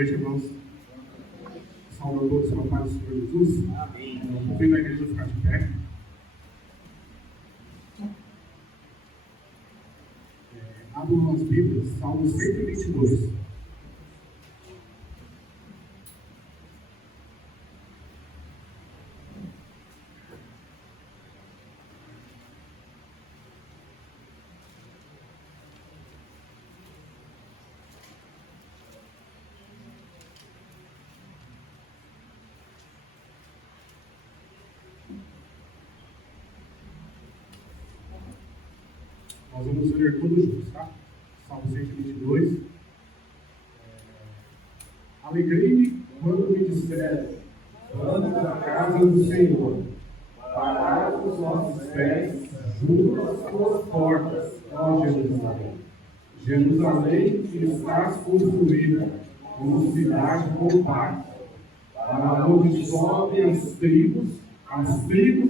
noite, irmãos. Salve a todos com a paz do Senhor Jesus. Amém. Convido a igreja a ficar de pé. Abram as Bíblias, Salmo 122. Nós vamos ler todos juntos, tá? Salmo 122. Alegrei-me quando me disseram: vamos à casa do Senhor, parados os nossos pés junto às tuas portas, ó Jerusalém. Jerusalém, que estás construída como cidade compacta, para onde sobem as tribos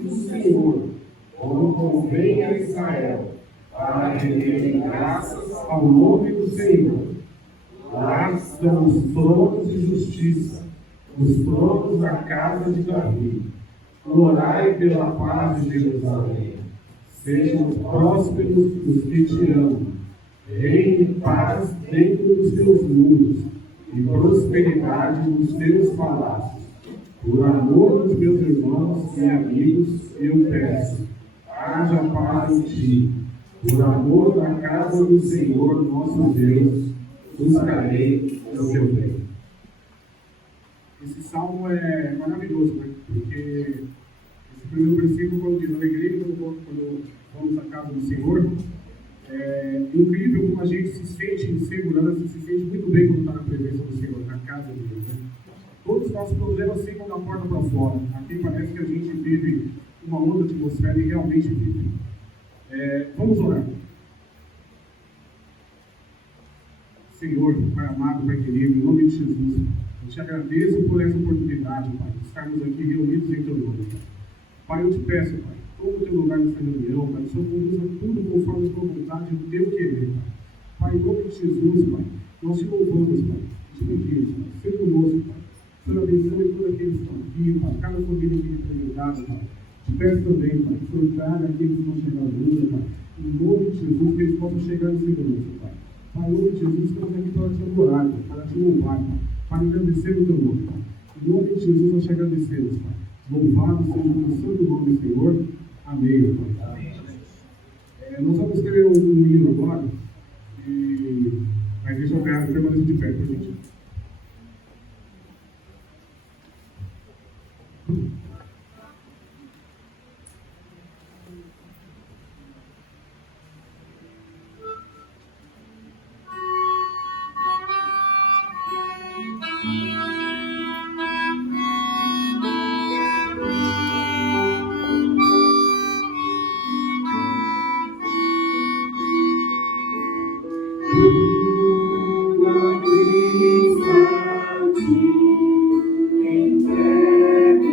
do Senhor, como convém a Israel, para renderem graças ao nome do Senhor. Lá estão os tronos de justiça, os tronos da casa de Davi. Orai pela paz de Jerusalém. Sejam prósperos os que te amam. Reine paz dentro dos teus muros e prosperidade nos teus palácios. Por amor dos meus irmãos e amigos, eu peço, haja paz em ti. Por amor da casa do Senhor, nosso Deus, buscarei o teu bem. Esse salmo é maravilhoso, né? Porque esse primeiro versículo, quando diz alegria, quando vamos à casa do Senhor, é incrível como a gente se sente em segurança, se sente muito bem quando está na presença do Senhor, na casa de Deus, né? Todos os nossos problemas ficam da porta para fora. Aqui parece que a gente vive uma outra atmosfera e realmente vive. Vamos orar. Senhor, Pai amado, Pai querido, em nome de Jesus, eu te agradeço por essa oportunidade, Pai, de estarmos aqui reunidos em teu nome. Pai, eu te peço, Pai, toma o teu lugar nessa reunião, Pai, que o Senhor conduza tudo conforme a tua vontade e o teu querer, Pai. Pai, em nome de Jesus, Pai, nós te louvamos, Pai, te pedimos, Pai, seja conosco, Pai. Senhor, abençoe todos aqueles que estão aqui, Pai, cada família aqui representada, Pai. Te peço também, Pai, que o Senhor traga aqueles que vão chegar juntos, Pai, em nome de Jesus, que eles possam chegar em segurança, Pai. Pai, em nome de Jesus, estamos aqui para te adorar, Pai, para te louvar, Pai, para agradecer o teu nome, Pai. Em nome de Jesus, nós te agradecemos, Pai. Louvado seja o santo nome, Senhor. Amém, Pai. Amém. Nós vamos ter um hino agora, e a igreja permaneça de pé, por gente. Entrego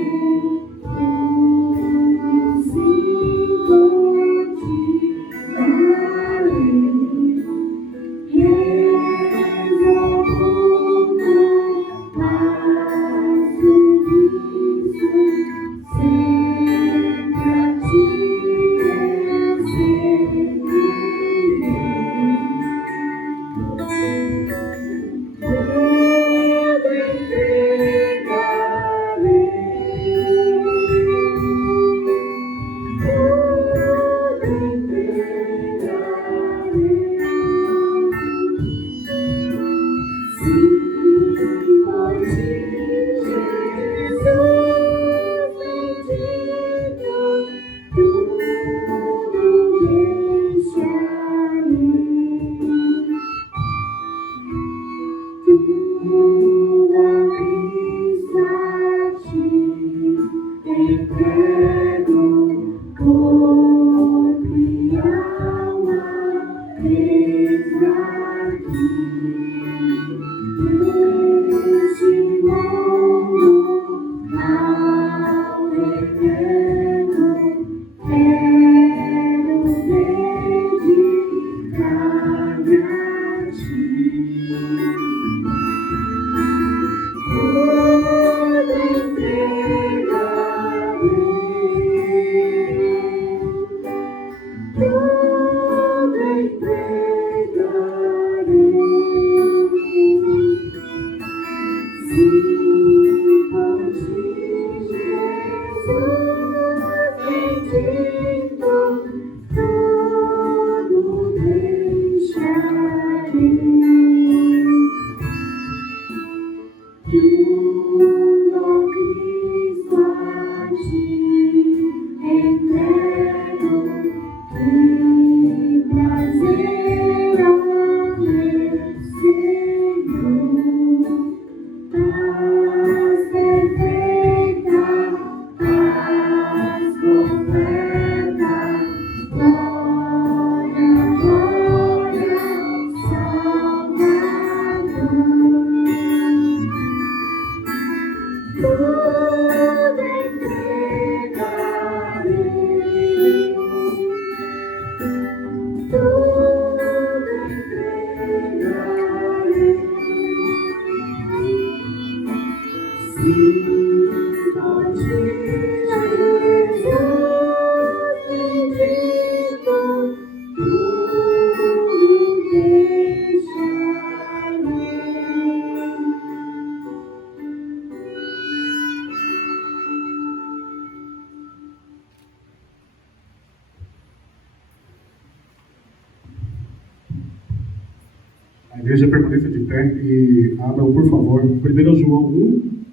A igreja permaneça de pé e abram, por favor, 1 João 1,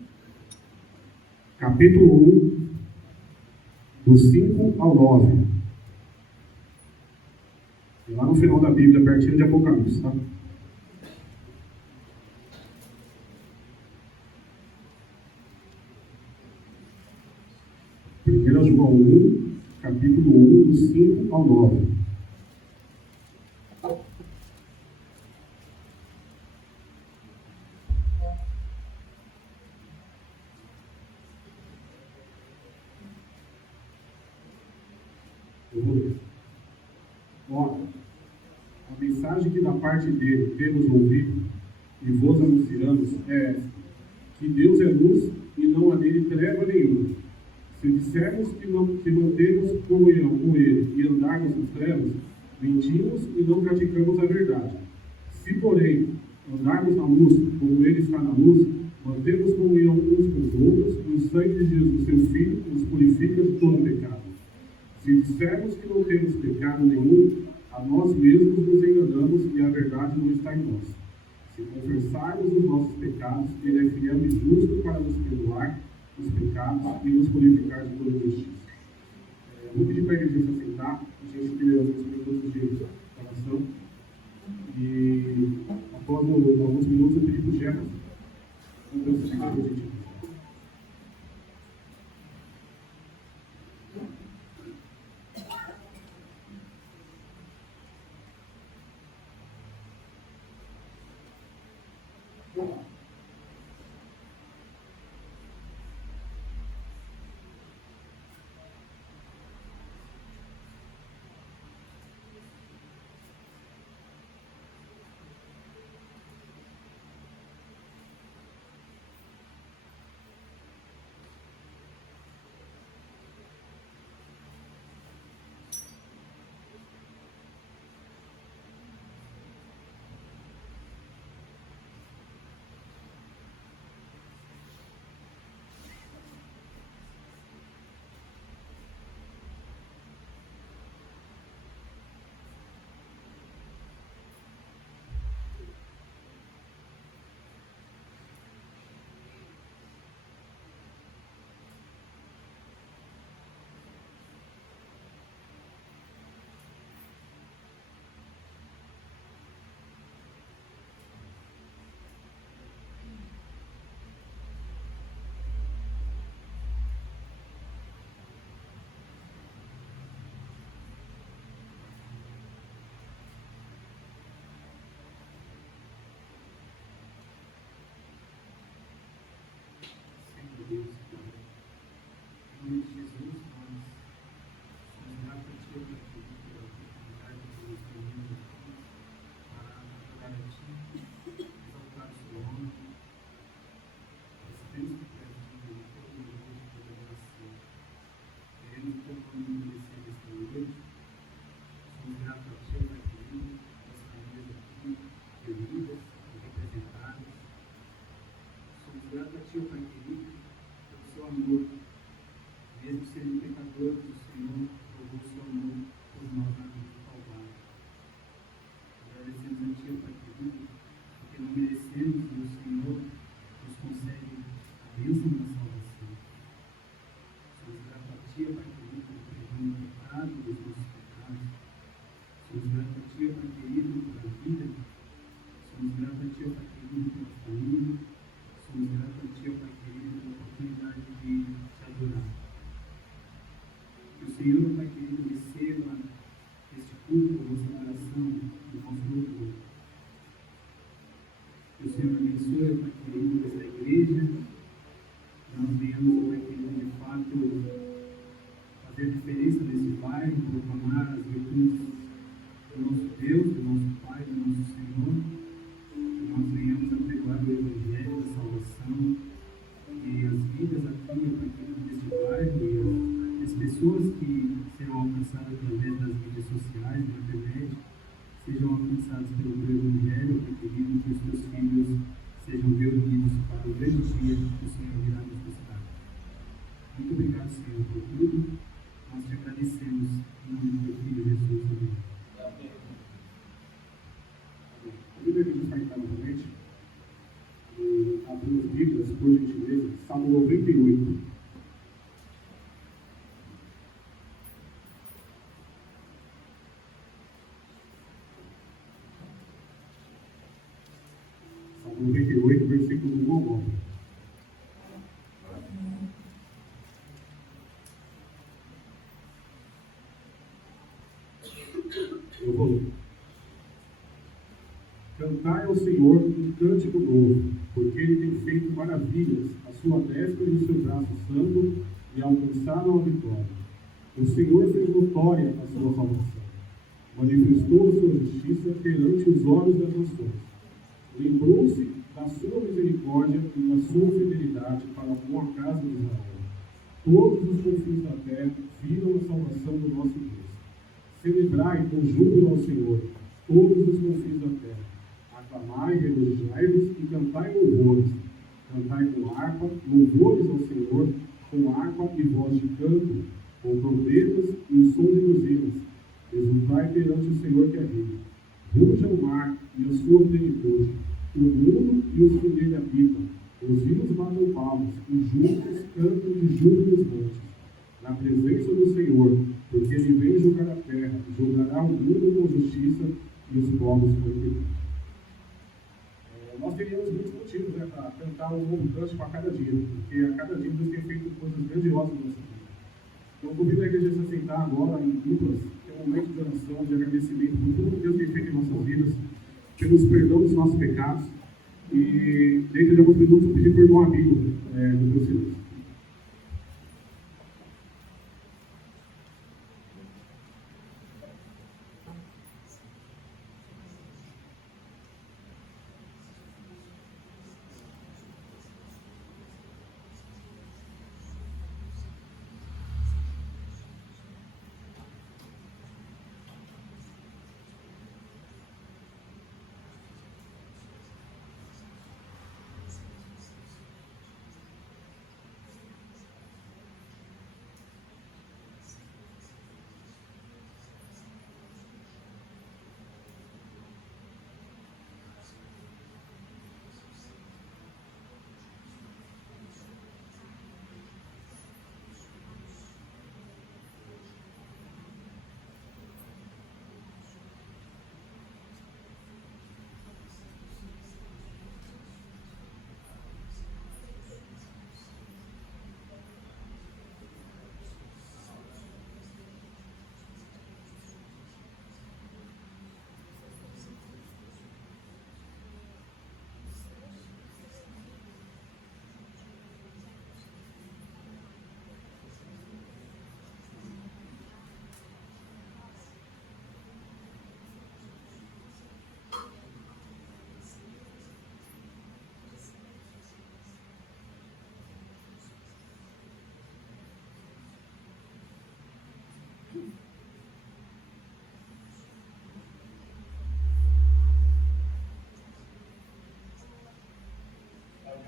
capítulo 1, do 5 ao 9. E lá no final da Bíblia, pertinho de Apocalipse, tá? João 1, capítulo 1, do 5 ao 9. Ora, a mensagem que da parte dele temos ouvido e vos anunciamos é esta: que Deus é luz e não há nele treva nenhuma. Se dissermos que mantemos comunhão com ele e andarmos nas trevas, mentimos e não praticamos a verdade. Se, porém, andarmos na luz, como ele está na luz, mantemos comunhão uns com os outros, e o sangue de Jesus, seu Filho, nos purifica de todo pecado. Se dissermos que não temos pecado nenhum, a nós mesmos nos enganamos e a verdade não está em nós. Se confessarmos os nossos pecados, ele é fiel e justo para nos perdoar os pecados e nos purificar de toda justiça. Vou pedir para a igreja se sentar, a gente ter alguns minutos de oração. E após alguns minutos eu pedi para o Jefferson, vamos ver se fica positivo. Deus, em nome de Jesus, nós somos gratos a Ti pela oportunidade que nos deu para adorar a Ti, exaltar o Seu nome. Recebemos o presente de todo o louvor e toda a adoração. Queremos o Teu nome merecer esta noite. Somos gratos a Ti, Pai querido, pelas famílias aqui reunidas e representadas. Somos gratos a Ti, Pai querido, seu amor, mesmo sendo pecadores, o Senhor provou o seu amor por nós na cruz do Calvário. Agradecemos a Ti, Pai querido, porque não merecemos e o Senhor nos concede a bênção da salvação. Somos gratos a Ti, Pai querido, pelo perdão do pecado, dos nossos pecados. Somos gratos a Ti, Pai querido, pela vida. Somos gratos a Ti, Pai querido, pela família. Somos gratos a Ti, Pai querido, pela oportunidade de Te adorar. Que o Senhor, Pai querido, receba este culto, a nossa adoração, o nosso louvor. Que o Senhor abençoe, Pai querido, esta igreja. Nós venhamos, Pai querido, de fato, fazer a diferença nesse bairro, proclamar as virtudes do nosso Deus, do nosso Pai, do nosso Senhor, que nós venhamos a pregar o Evangelho da salvação e as vidas aqui, Pai querido, deste bairro e as pessoas que serão alcançadas através das mídias sociais, da internet, sejam alcançados pelo teu Evangelho, Pai querido, que os teus filhos sejam reunidos para o grande dia que o Senhor virá nos buscar. Muito obrigado, Senhor, por tudo. Nós te agradecemos em nome do teu Filho Jesus. Amém. Convido a igreja a sentar novamente e abrir as Bíblias, por gentileza, Salmo 98. Salmo 98, versículo 1 ao 9. Eu vou ler. Cantai ao Senhor um cântico novo, porque Ele tem feito maravilhas, a sua destra e o seu braço santo e alcançaram a vitória. O Senhor fez notória a sua salvação, manifestou a sua justiça perante os olhos das nações. Lembrou-se da sua misericórdia e da sua fidelidade para com a casa de Israel. Todos os confins da terra viram a salvação do nosso Deus. Celebrai com júbilo ao Senhor, todos os confins da terra. Aclamai, regozijai-vos e cantai louvores. Cantai com harpa, louvores ao Senhor, com harpa e voz de canto, com trombetas e som de buzinas. Exultai perante o Senhor que é rei. Ruja o mar e a sua plenitude, o mundo e os que nele habitam. Os rios batam palmas, e juntos cantam de júbilo os montes. Na presença do Senhor, porque Ele vem julgar a terra, julgará o mundo com justiça e os povos com equidade. Nós teríamos muitos motivos para cantar um novo cântico a cada dia, porque a cada dia Deus tem feito coisas grandiosas na nossa vida. Então, eu convido a igreja a se sentar agora em duplas, que é um momento de oração, de agradecimento por tudo que Deus tem feito em nossas vidas, pelos perdão dos nossos pecados, e dentro de alguns minutos eu pedi por irmão amigo do meu silêncio.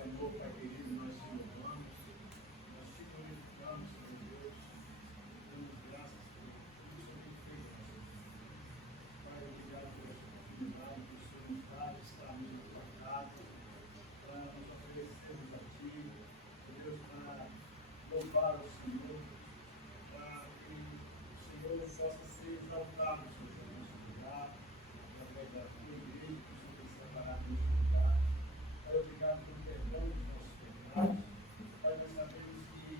Amor, Pai querido, nós te louvamos, nós te glorificamos, Senhor Deus, damos graças por tudo que o Senhor tem feito, Pai. Obrigado pela sua oportunidade, por o Senhor nos dar, estarmos na tua casa, para nos oferecermos a ti, Deus, para louvar ao Senhor, para que o Senhor possa ser exaltado, Senhor, no nosso lugar, através da tua igreja, que o Senhor tem separado nesse lugar. Pai, obrigado pelo perdão dos nossos pecados. Pai, nós sabemos que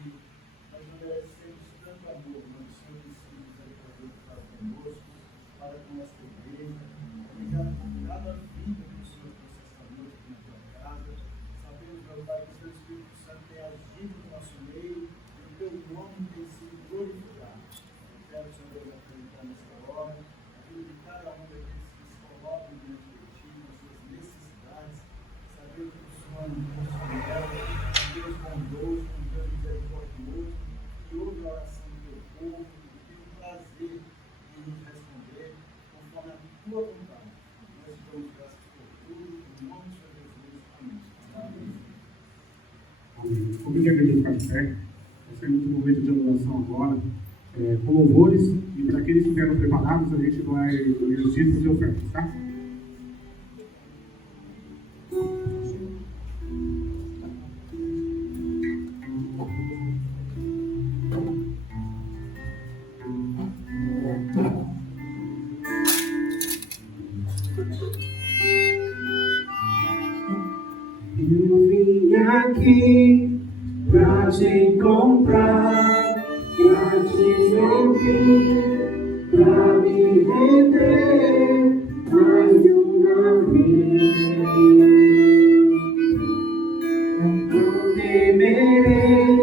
nós não merecemos tanto amor, mas o Senhor tem sido misericordioso para conosco, para com esta igreja. Obrigado por cada vida que o Senhor trouxe esta noite aqui na tua casa. Sabemos, meu Pai, que o Seu Espírito Santo tem agido no nosso de pé. Vai ser um momento de adoração agora, com louvores, e para aqueles que estiveram preparados, a gente vai ler os dízimos e ofertas, tá? Eu vim aqui pra te encontrar, pra te servir, pra me render mais uma vez. Não temerei,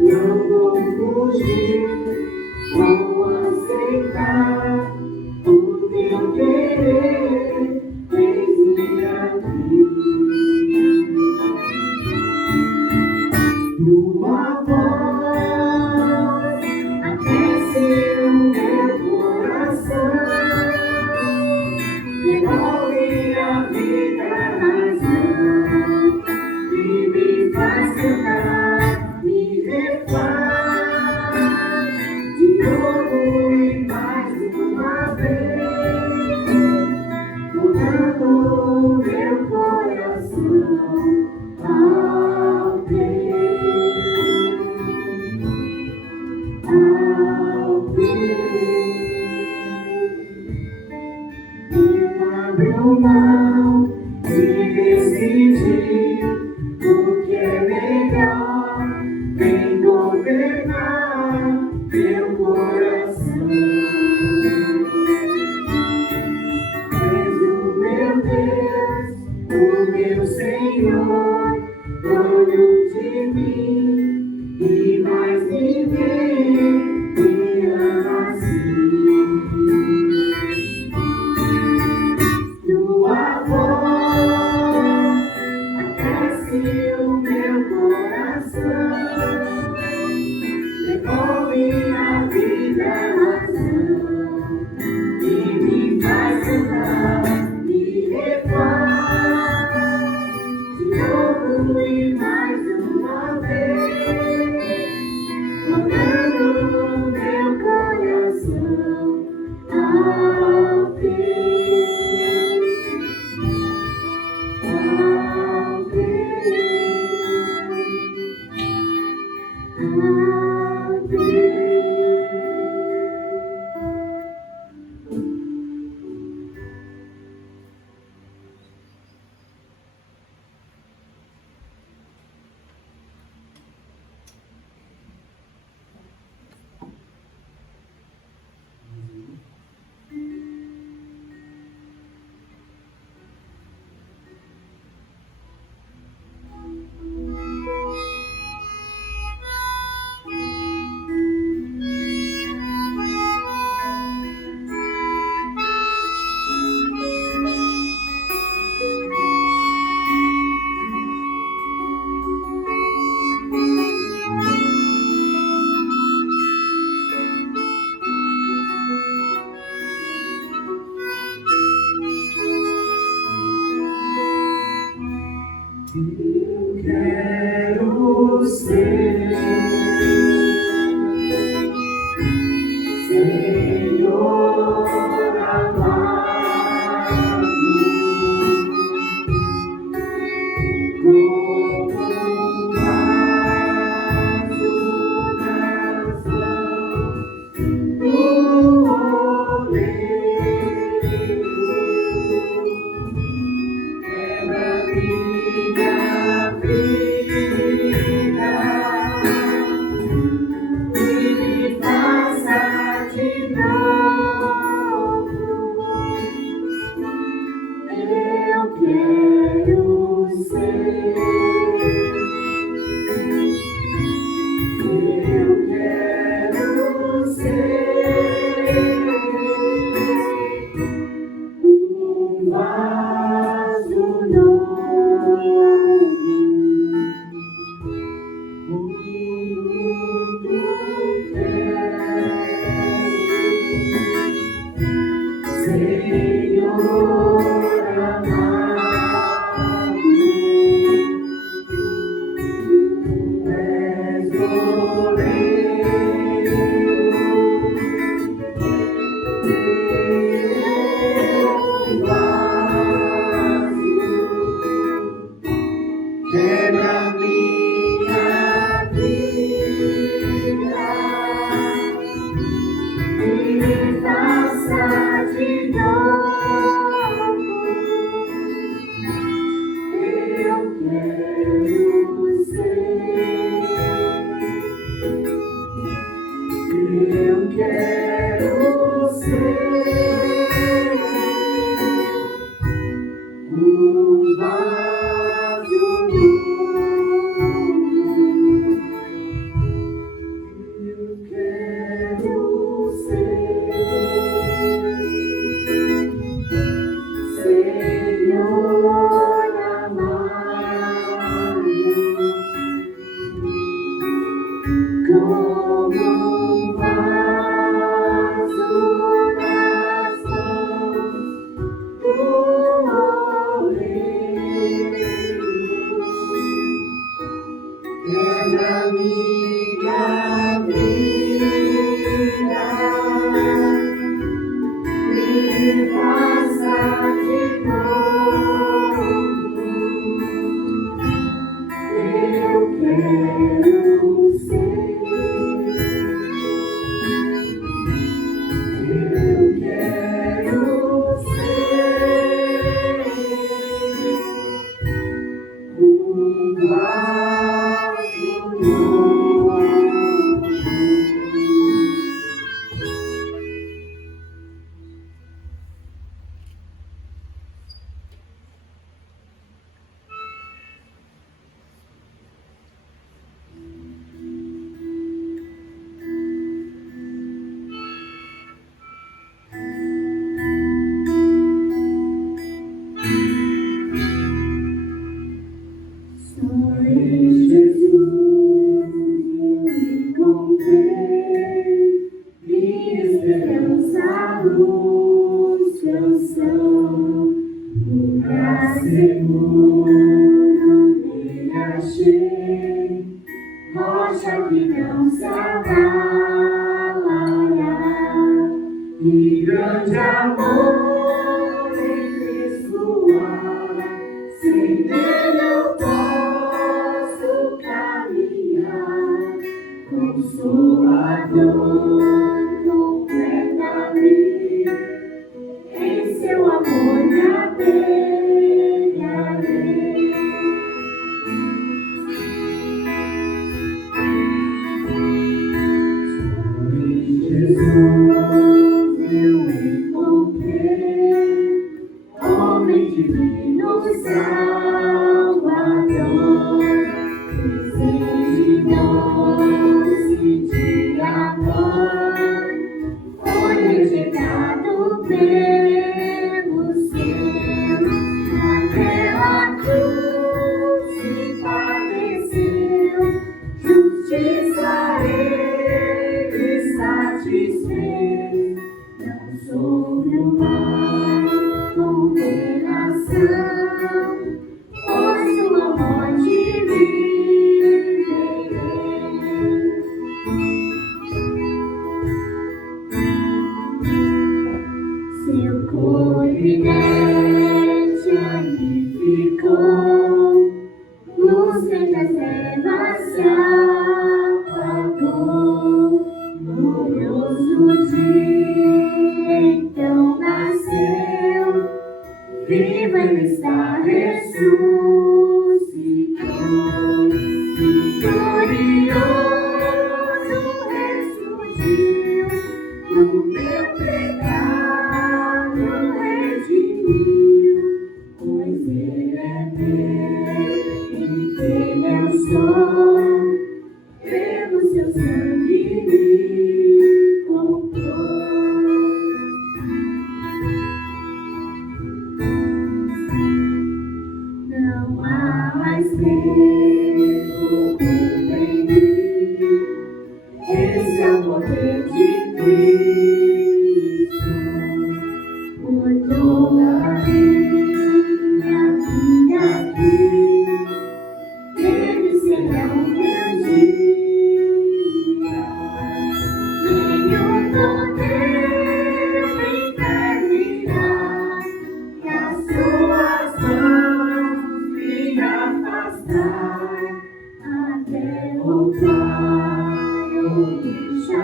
não vou fugir, vou aceitar o teu querer, eis-me aqui. Tua voz aquece o meu coração, devolve a vida a razão, e me faz cantar, me refaz, de novo e mais uma vez, mudando o meu coração ao teu. Eu abro mão de decidir o que é melhor, vem governar meu coração. És o meu Deus, o meu Senhor, dono de mim, e mais ninguém me ama assim. Tua voz aquece o meu coração, devolve a vida a razão, e me faz cantar, me refaz, de novo e mais uma vez, mudando o meu coração ao teu.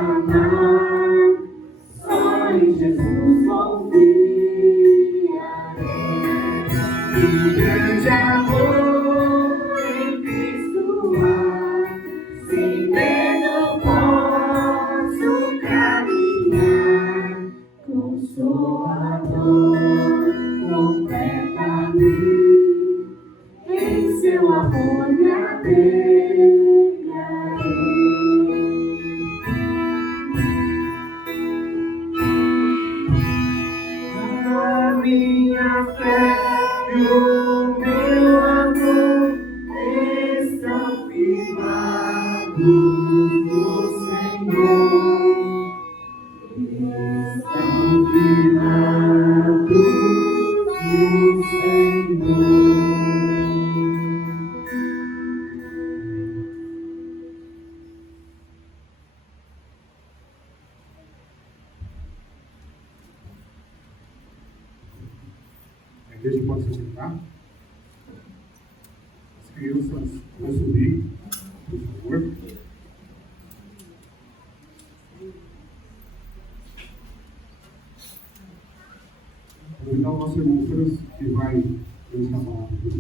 amar, só em Jesus confiarei. Que grande amor em Cristo há, sem medo posso caminhar. Consolador, completa-me, em seu amor me apegarei. A minha fé e o meu amor estão firmados no Senhor. Estão firmados no Senhor. A igreja pode se sentar. As crianças vão subir, por favor. Vou convidar o nosso irmão Franz, que vai ministrar a palavra para o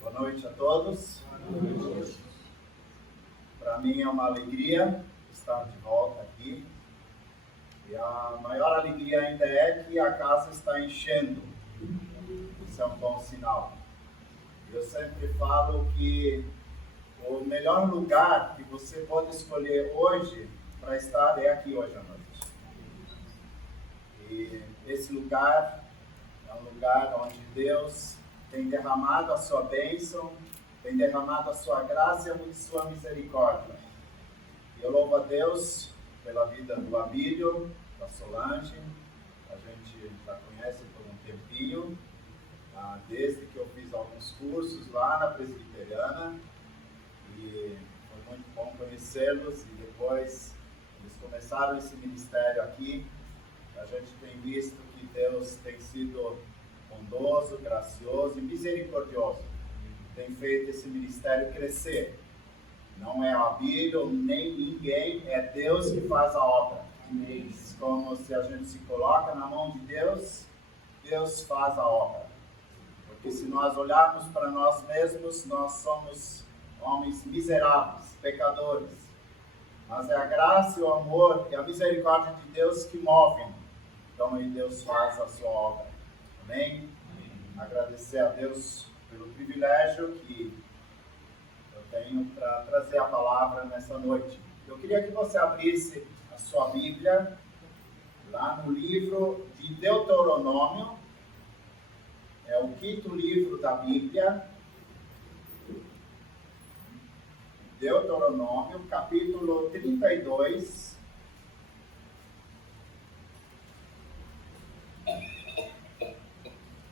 Boa noite a todos. Para mim é uma alegria estar de volta aqui. E a maior alegria ainda é que a casa está enchendo. Isso é um bom sinal. Eu sempre falo que o melhor lugar que você pode escolher hoje para estar é aqui hoje à noite. E esse lugar é um lugar onde Deus tem derramado a sua bênção, tem derramado a sua graça e a sua misericórdia. E eu louvo a Deus pela vida do Abílio, da Solange. A gente já conhece por um tempinho, desde que eu fiz alguns cursos lá na Presbiteriana. E foi muito bom conhecê-los. E depois eles começaram esse ministério aqui. A gente tem visto que Deus tem sido bondoso, gracioso e misericordioso. Tem feito esse ministério crescer. Não é o Abílio, nem ninguém, é Deus que faz a obra. Como se a gente se coloca na mão de Deus, Deus faz a obra. Porque se nós olharmos para nós mesmos, nós somos homens miseráveis, pecadores. Mas é a graça, o amor e a misericórdia de Deus que movem. Então aí Deus faz a sua obra. Amém? Agradecer a Deus pelo privilégio que eu tenho para trazer a palavra nessa noite. Eu queria que você abrisse a sua Bíblia lá no livro de Deuteronômio. É o quinto livro da Bíblia. Deuteronômio, capítulo 32.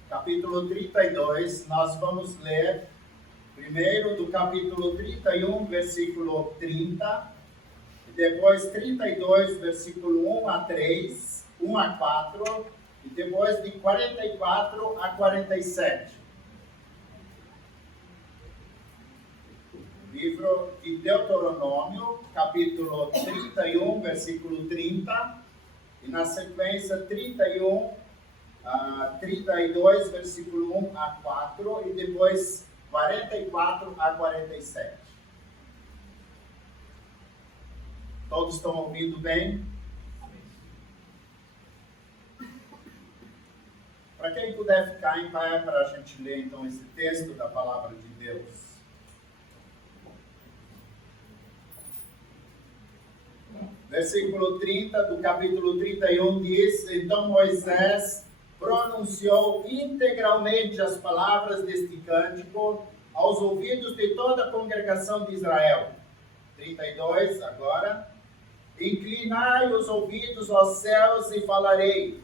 Capítulo 32, nós vamos ler primeiro do capítulo 31, versículo 30, e depois 32, versículo 1 a 3, 1 a 4, e depois de 44 a 47. Livro de Deuteronômio, capítulo 31, versículo 30, e na sequência 32, versículo 1 a 4, e depois 44 a 47. Todos estão ouvindo bem? Para quem puder ficar em pé para a gente ler então esse texto da palavra de Deus. Versículo 30 do capítulo 31 diz: Então Moisés pronunciou integralmente as palavras deste cântico aos ouvidos de toda a congregação de Israel. 32, agora. Inclinai os ouvidos aos céus e falarei,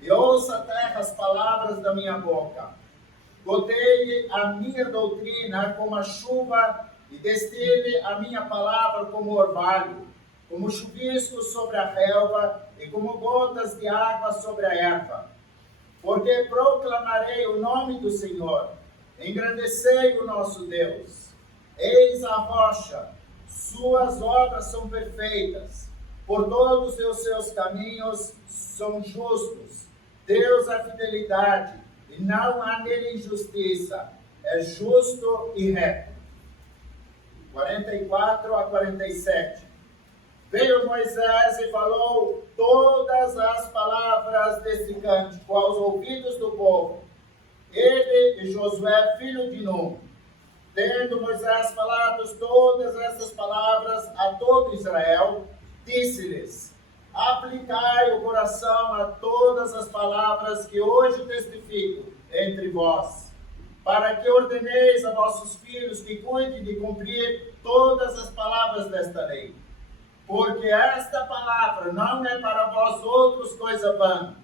e ouça a terra as palavras da minha boca. Goteie a minha doutrina como a chuva, e destile a minha palavra como orvalho, como chuvisco sobre a relva, e como gotas de água sobre a erva. Porque proclamarei o nome do Senhor, engrandecei o nosso Deus. Eis a rocha, suas obras são perfeitas, por todos os seus caminhos são justos. Deus é fidelidade, e não há nele injustiça, é justo e reto. 44 a 47. Veio Moisés e falou todas as palavras desse cântico aos ouvidos do povo. Ele e Josué, filho de Nun. Tendo Moisés falado todas essas palavras a todo Israel, disse-lhes, aplicai o coração a todas as palavras que hoje testifico entre vós, para que ordeneis a vossos filhos que cuidem de cumprir todas as palavras desta lei. Porque esta palavra não é para vós outros coisa vã,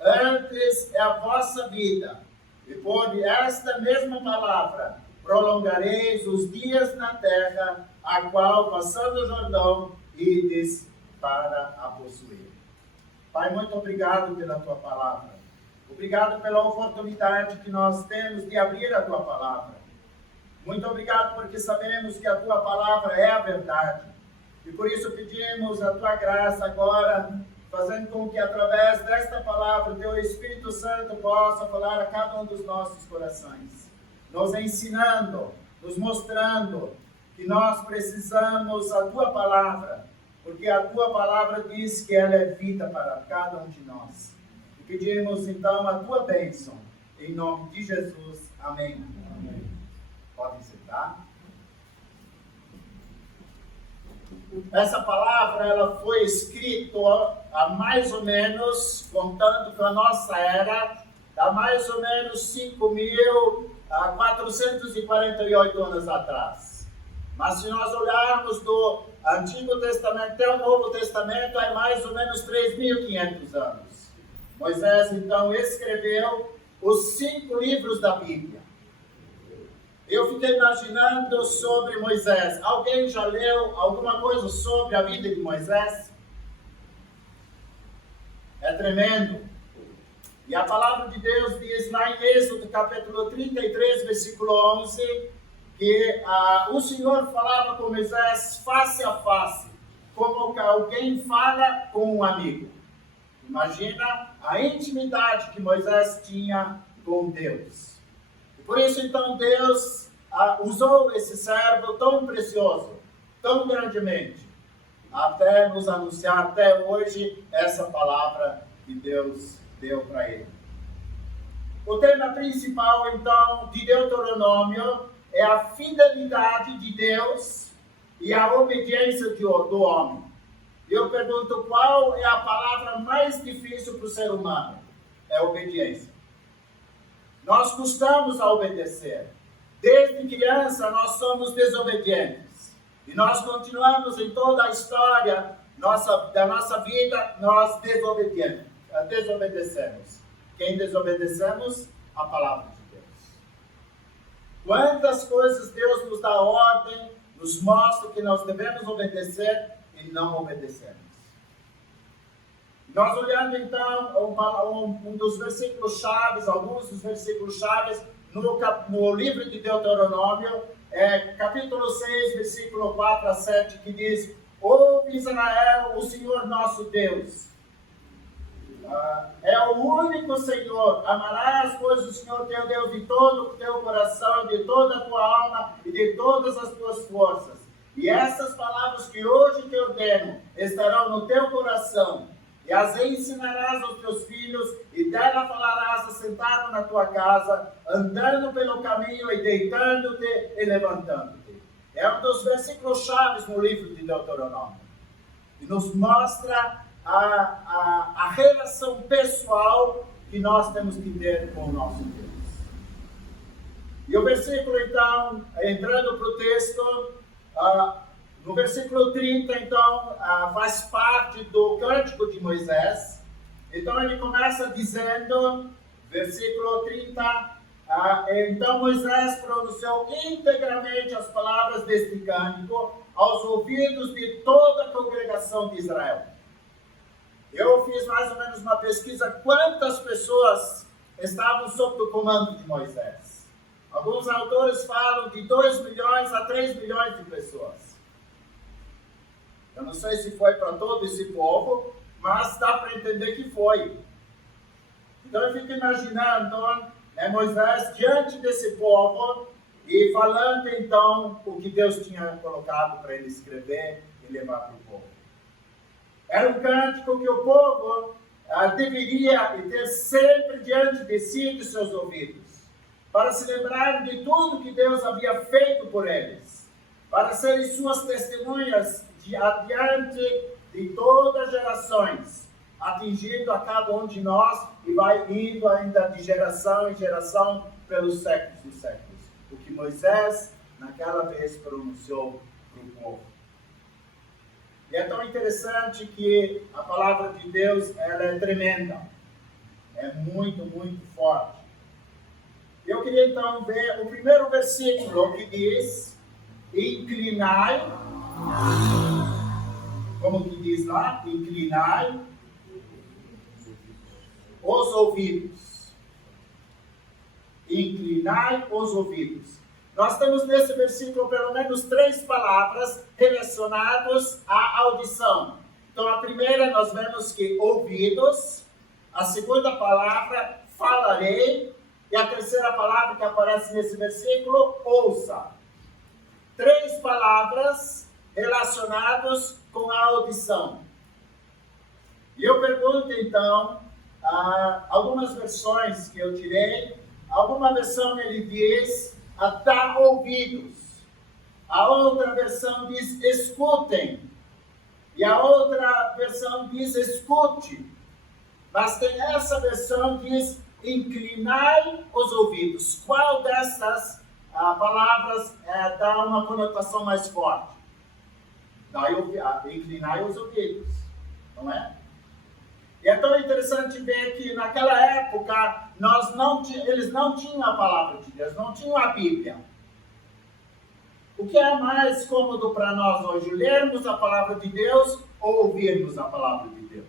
antes é a vossa vida. E por esta mesma palavra prolongareis os dias na terra, a qual, passando o Jordão, ides para a possuir. Pai, muito obrigado pela tua palavra. Obrigado pela oportunidade que nós temos de abrir a tua palavra. Muito obrigado porque sabemos que a tua palavra é a verdade. E por isso pedimos a tua graça agora, fazendo com que através desta palavra o teu Espírito Santo possa falar a cada um dos nossos corações, nos ensinando, nos mostrando que nós precisamos da tua palavra, porque a tua palavra diz que ela é vida para cada um de nós. E pedimos então a tua bênção, em nome de Jesus. Amém. Amém. Podem sentar. Essa palavra ela foi escrita há mais ou menos, contando com a nossa era, há mais ou menos 5.448 anos atrás. Mas se nós olharmos do Antigo Testamento até o Novo Testamento, é mais ou menos 3.500 anos. Moisés então escreveu os 5 livros da Bíblia. Eu fiquei imaginando sobre Moisés. Alguém já leu alguma coisa sobre a vida de Moisés? É tremendo. E a palavra de Deus diz lá em Êxodo, capítulo 33, versículo 11, que o Senhor falava com Moisés face a face, como que alguém fala com um amigo. Imagina a intimidade que Moisés tinha com Deus. Por isso, então, Deus usou esse servo tão precioso, tão grandemente, até nos anunciar até hoje essa palavra que Deus deu para ele. O tema principal, então, de Deuteronômio é a fidelidade de Deus e a obediência do homem. Eu pergunto, qual é a palavra mais difícil para o ser humano? É a obediência. Nós custamos a obedecer. Desde criança nós somos desobedientes. E nós continuamos em toda a história da nossa vida, nós desobedecemos. Quem desobedecemos? A palavra de Deus. Quantas coisas Deus nos dá ordem, nos mostra que nós devemos obedecer e não obedecemos. Nós olhando então um dos versículos chaves, alguns dos versículos chaves no livro de Deuteronômio, capítulo 6, versículo 4 a 7, que diz: ouve Israel, o Senhor nosso Deus é o único Senhor. Amarás, pois, o Senhor teu Deus de todo o teu coração, de toda a tua alma e de todas as tuas forças. E essas palavras que hoje te ordeno estarão no teu coração, e as ensinarás aos teus filhos, e dela falarás assentado na tua casa, andando pelo caminho e deitando-te e levantando-te. É um dos versículos chaves no livro de Deuteronômio. E nos mostra a relação pessoal que nós temos que ter com o nosso Deus. E o versículo, então, entrando para o texto, No versículo 30, então, faz parte do cântico de Moisés. Então ele começa dizendo, versículo 30, então Moisés pronunciou integralmente as palavras deste cântico aos ouvidos de toda a congregação de Israel. Eu fiz mais ou menos uma pesquisa, quantas pessoas estavam sob o comando de Moisés. Alguns autores falam de 2 milhões a 3 milhões de pessoas. Eu não sei se foi para todo esse povo, mas dá para entender que foi. Então eu fico imaginando Moisés diante desse povo e falando então o que Deus tinha colocado para ele escrever e levar para o povo. Era um cântico que o povo deveria ter sempre diante de si e de seus ouvidos, para se lembrar de tudo que Deus havia feito por eles, para serem suas testemunhas adiante de todas as gerações, atingindo a cada um de nós e vai indo ainda de geração em geração pelos séculos dos séculos. O que Moisés naquela vez pronunciou para o povo. E é tão interessante que a palavra de Deus ela é tremenda, é muito, muito forte. Eu queria então ver o primeiro versículo que diz: inclinai, como que diz lá? Inclinai os ouvidos. Inclinai os ouvidos. Nós temos nesse versículo pelo menos 3 palavras relacionadas à audição. Então a primeira nós vemos que ouvidos, a segunda palavra falarei, e a terceira palavra que aparece nesse versículo, ouça. 3 palavras relacionadas com a audição. E eu pergunto então, algumas versões que eu tirei, alguma versão ele diz dar ouvidos, a outra versão diz escutem, e a outra versão diz escute, mas tem essa versão que diz inclinai os ouvidos. Qual dessas palavras dá uma conotação mais forte? Inclinai os ouvidos, não é? E é tão interessante ver que naquela época eles não tinham a palavra de Deus, não tinham a Bíblia. O que é mais cômodo para nós hoje? Lermos a palavra de Deus ou ouvirmos a palavra de Deus?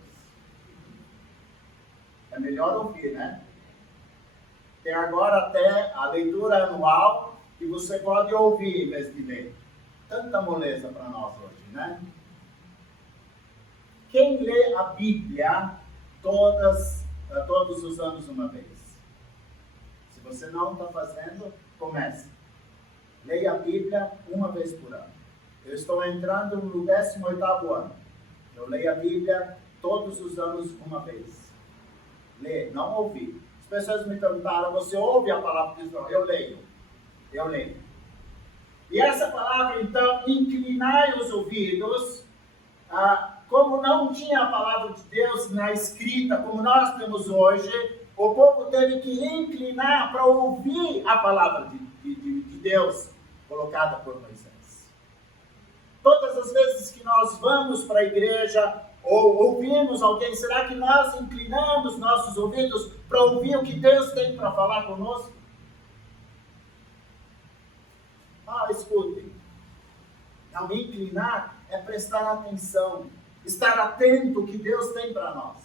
É melhor ouvir, né? Tem agora até a leitura anual que você pode ouvir em vez de ler. Tanta moleza para nós hoje, né? Quem lê a Bíblia todos os anos uma vez? Se você não está fazendo, comece. Leia a Bíblia uma vez por ano. Eu estou entrando no 18º ano. Eu leio a Bíblia todos os anos uma vez. Lê, não ouvir. As pessoas me perguntaram, você ouve a palavra de Deus? Eu leio. E essa palavra, então, inclinai os ouvidos, como não tinha a palavra de Deus na escrita, como nós temos hoje, o povo teve que inclinar para ouvir a palavra de Deus colocada por Moisés. Todas as vezes que nós vamos para a igreja ou ouvimos alguém, será que nós inclinamos nossos ouvidos para ouvir o que Deus tem para falar conosco? Escutem. Não, inclinar é prestar atenção, estar atento ao que Deus tem para nós.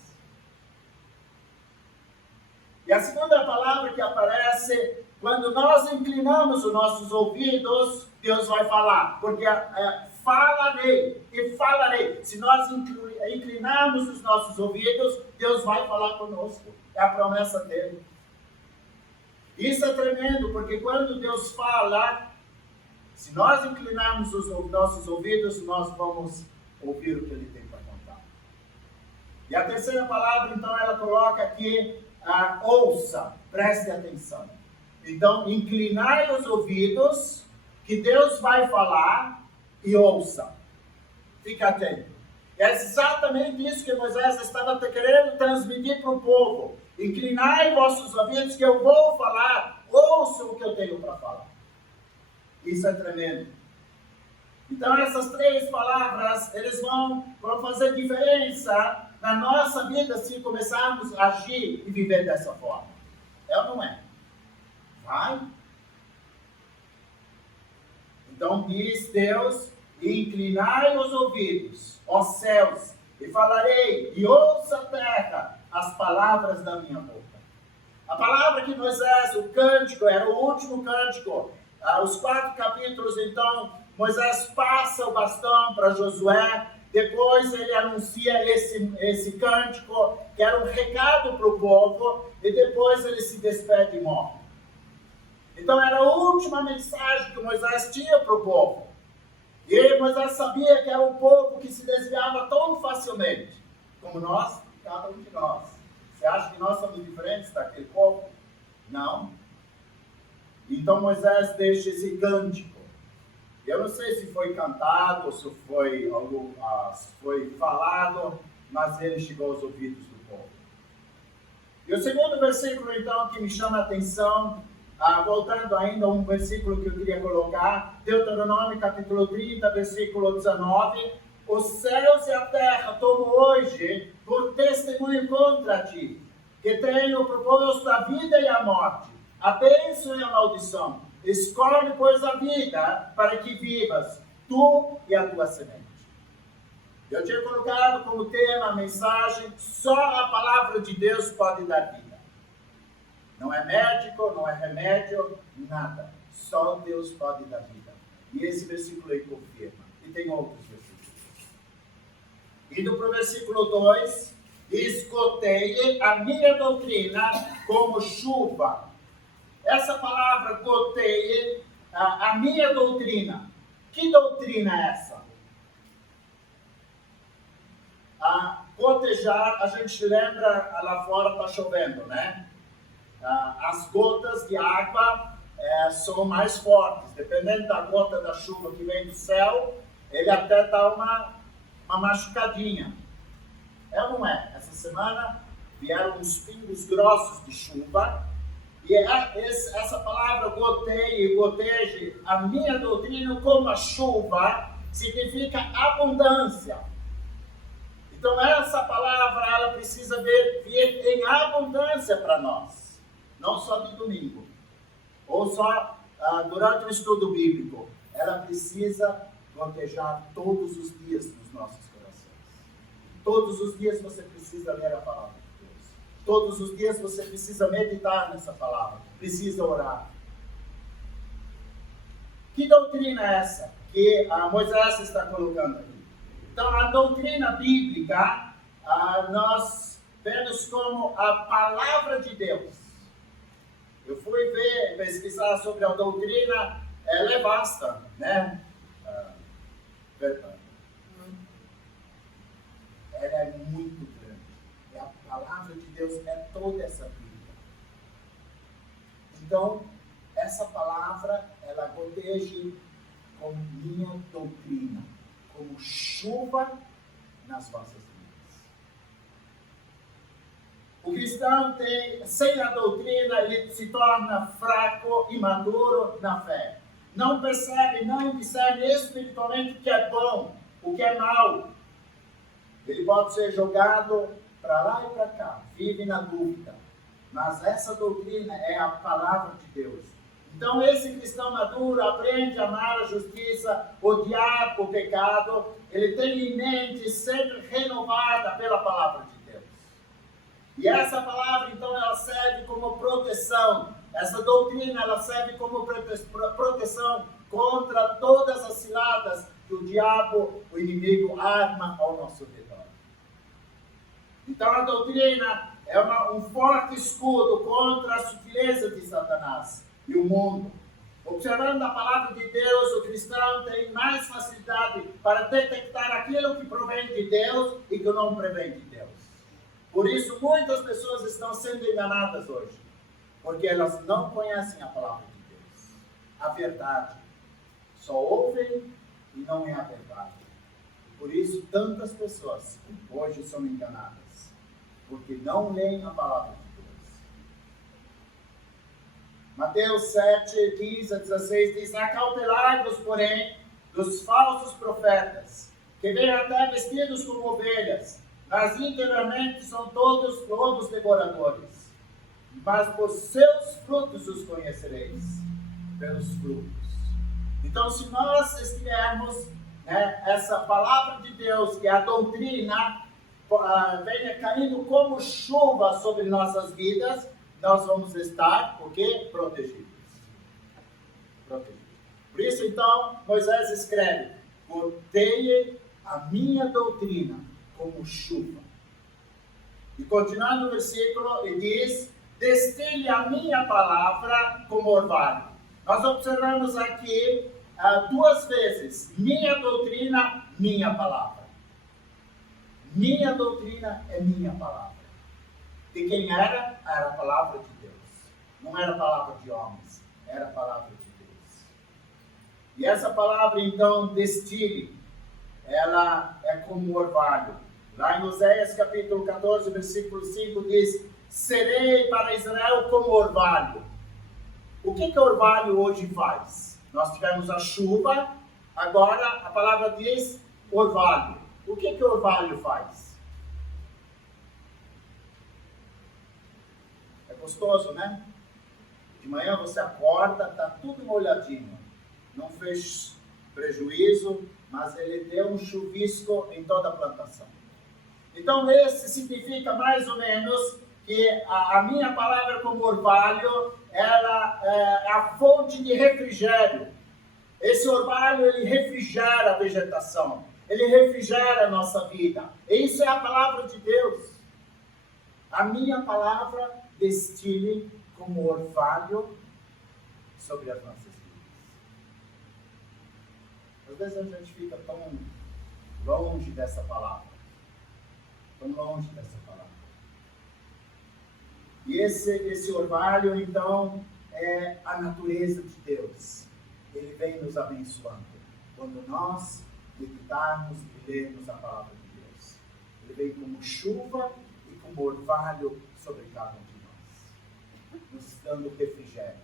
E a segunda palavra que aparece, quando nós inclinamos os nossos ouvidos, Deus vai falar, porque falarei e falarei. Se nós inclinarmos os nossos ouvidos, Deus vai falar conosco. É a promessa dele. Isso é tremendo, porque quando Deus fala, se nós inclinarmos os nossos ouvidos, nós vamos ouvir o que ele tem para contar. E a terceira palavra, então, ela coloca aqui, ouça, preste atenção. Então, inclinai os ouvidos, que Deus vai falar, e ouça. Fica atento. É exatamente isso que Moisés estava querendo transmitir para o povo. Inclinai vossos ouvidos, que eu vou falar, ouça o que eu tenho para falar. Isso é tremendo. Então essas 3 palavras, eles vão fazer diferença na nossa vida se começarmos a agir e viver dessa forma. É ou não é? Vai? Então diz Deus, inclinai os ouvidos, ó céus, e falarei, e ouça a terra, as palavras da minha boca. A palavra que Moisés, o cântico, era o último cântico. Os 4 capítulos, então, Moisés passa o bastão para Josué, depois ele anuncia esse cântico, que era um recado para o povo, e depois ele se despede e morre. Então era a última mensagem que Moisés tinha para o povo. E Moisés sabia que era um povo que se desviava tão facilmente, como nós, cada um de nós. Você acha que nós somos diferentes daquele povo? Não. Então Moisés deixa esse cântico. Eu não sei se foi cantado ou se foi falado, mas ele chegou aos ouvidos do povo. E o segundo versículo, então, que me chama a atenção, voltando ainda a um versículo que eu queria colocar, Deuteronômio capítulo 30, versículo 19, os céus e a terra tomo hoje por testemunho contra ti, que tenho proposto a vida e a morte, a bênção e a maldição. Escolhe, pois, a vida para que vivas, tu e a tua semente. Eu tinha colocado como tema a mensagem, só a palavra de Deus pode dar vida. Não é médico, não é remédio, nada. Só Deus pode dar vida. E esse versículo aí confirma. E tem outros versículos. Indo para o versículo 2, escutei a minha doutrina como chuva. Essa palavra, goteie, a minha doutrina. Que doutrina é essa? Gotejar, a gente lembra, lá fora está chovendo, né? As gotas de água são mais fortes. Dependendo da gota da chuva que vem do céu, ele até dá uma machucadinha. É ou não é? Essa semana vieram uns pingos grossos de chuva. E essa palavra goteie, goteje, a minha doutrina como a chuva, significa abundância. Então essa palavra, ela precisa vir em abundância para nós. Não só de domingo, ou só durante o estudo bíblico. Ela precisa gotejar todos os dias nos nossos corações. Todos os dias você precisa ler a palavra. Todos os dias você precisa meditar nessa palavra, precisa orar. Que doutrina é essa que Moisés está colocando aqui? Então, a doutrina bíblica, nós vemos como a palavra de Deus. Eu fui pesquisar sobre a doutrina, ela é vasta, né? Ela é muito grande. A palavra de Deus é toda essa Bíblia. Então, essa palavra, ela goteja como minha doutrina, como chuva nas vossas vidas. O cristão sem a doutrina, ele se torna fraco, imaturo na fé. Não percebe, não discerne espiritualmente o que é bom, o que é mal. Ele pode ser jogado para lá e para cá, vive na dúvida. Mas essa doutrina é a palavra de Deus. Então esse cristão maduro aprende a amar a justiça, odiar o pecado. Ele tem em mente sempre renovada pela palavra de Deus. E essa palavra, então, ela serve como proteção. Essa doutrina, ela serve como proteção contra todas as ciladas que o diabo, o inimigo, arma ao nosso redor. Então a doutrina é um forte escudo contra a sutileza de Satanás e o mundo. Observando a palavra de Deus, o cristão tem mais facilidade para detectar aquilo que provém de Deus e que não provém de Deus. Por isso muitas pessoas estão sendo enganadas hoje, porque elas não conhecem a palavra de Deus. A verdade. Só ouvem e não é a verdade. Por isso tantas pessoas hoje são enganadas. Porque não leem a palavra de Deus. Mateus 7, 15 a 16 diz: acautelai-vos, porém, dos falsos profetas, que vêm até vestidos como ovelhas, mas interiormente são todos lobos devoradores. Mas por seus frutos os conhecereis, pelos frutos. Então, se nós estivermos, essa palavra de Deus, que é a doutrina, venha caindo como chuva sobre nossas vidas, nós vamos estar, o quê? Protegidos. Por isso, então, Moisés escreve: goteie a minha doutrina como chuva. E continuando o versículo, ele diz: destile a minha palavra como orvalho. Nós observamos aqui 2 vezes: minha doutrina, minha palavra. Minha doutrina é minha palavra. De quem era? Era a palavra de Deus. Não era a palavra de homens, era a palavra de Deus. E essa palavra, então, destile, ela é como orvalho. Lá em Oséias capítulo 14, versículo 5 diz: serei para Israel como orvalho. O que o orvalho hoje faz? Nós tivemos a chuva, agora a palavra diz orvalho. O que o orvalho faz? É gostoso, né? De manhã você acorda, está tudo molhadinho. Não fez prejuízo, mas ele deu um chuvisco em toda a plantação. Então, esse significa mais ou menos que a minha palavra como orvalho, ela é a fonte de refrigério. Esse orvalho, ele refrigera a vegetação, ele refrigera a nossa vida. E isso é a palavra de Deus. A minha palavra destile como orvalho sobre as nossas vidas. Às vezes a gente fica tão longe dessa palavra. Tão longe dessa palavra. E esse orvalho, então, é a natureza de Deus. Ele vem nos abençoando. Quando nós meditarmos e lermos a palavra de Deus. Ele vem como chuva e como orvalho sobre cada um de nós. Nos dando refrigério.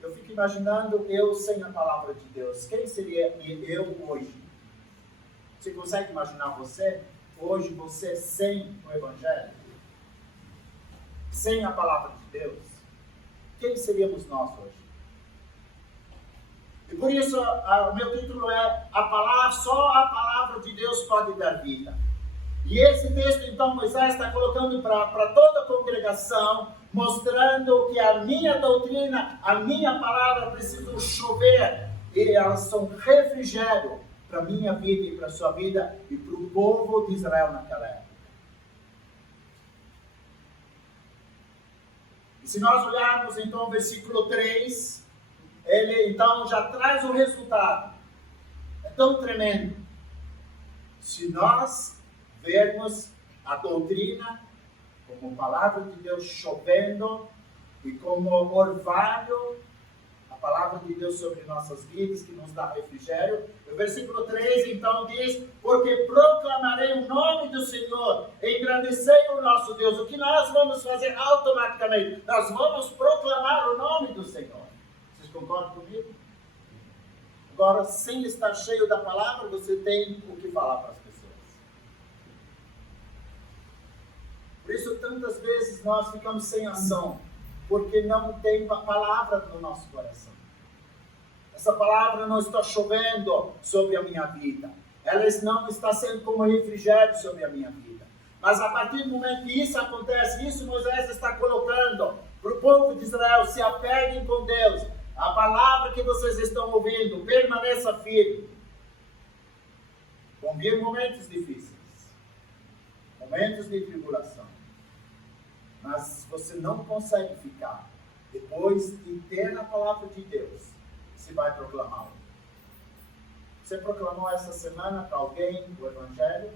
Eu fico imaginando eu sem a palavra de Deus. Quem seria eu hoje? Você consegue imaginar você? Hoje você sem o Evangelho? Sem a palavra de Deus? Quem seríamos nós hoje? E por isso o meu título é só a palavra de Deus pode dar vida. E esse texto então Moisés está colocando para toda a congregação, mostrando que a minha doutrina, a minha palavra precisam chover, e elas são refrigério para a minha vida e para a sua vida e para o povo de Israel naquela época. E se nós olharmos então o versículo 3, ele então já traz o resultado. É tão tremendo. Se nós vermos a doutrina como palavra de Deus chovendo e como orvalho, a palavra de Deus sobre nossas vidas, que nos dá refrigério. O versículo 3 então diz: porque proclamarei o nome do Senhor, engrandecei o nosso Deus. O que nós vamos fazer automaticamente? Nós vamos proclamar o nome do Senhor. Vocês concordam comigo? Agora, sem estar cheio da palavra, você tem o que falar para as pessoas. Por isso, tantas vezes nós ficamos sem ação, porque não tem palavra no nosso coração. Essa palavra não está chovendo sobre a minha vida. Ela não está sendo como refrigério sobre a minha vida. Mas a partir do momento que isso acontece, isso Moisés está colocando para o povo de Israel: se apeguem com Deus. A palavra que vocês estão ouvindo, permaneça firme. Vão vir momentos difíceis, momentos de tribulação. Mas você não consegue ficar. Depois de ter a palavra de Deus, você vai proclamá-la. Você proclamou essa semana para alguém o Evangelho?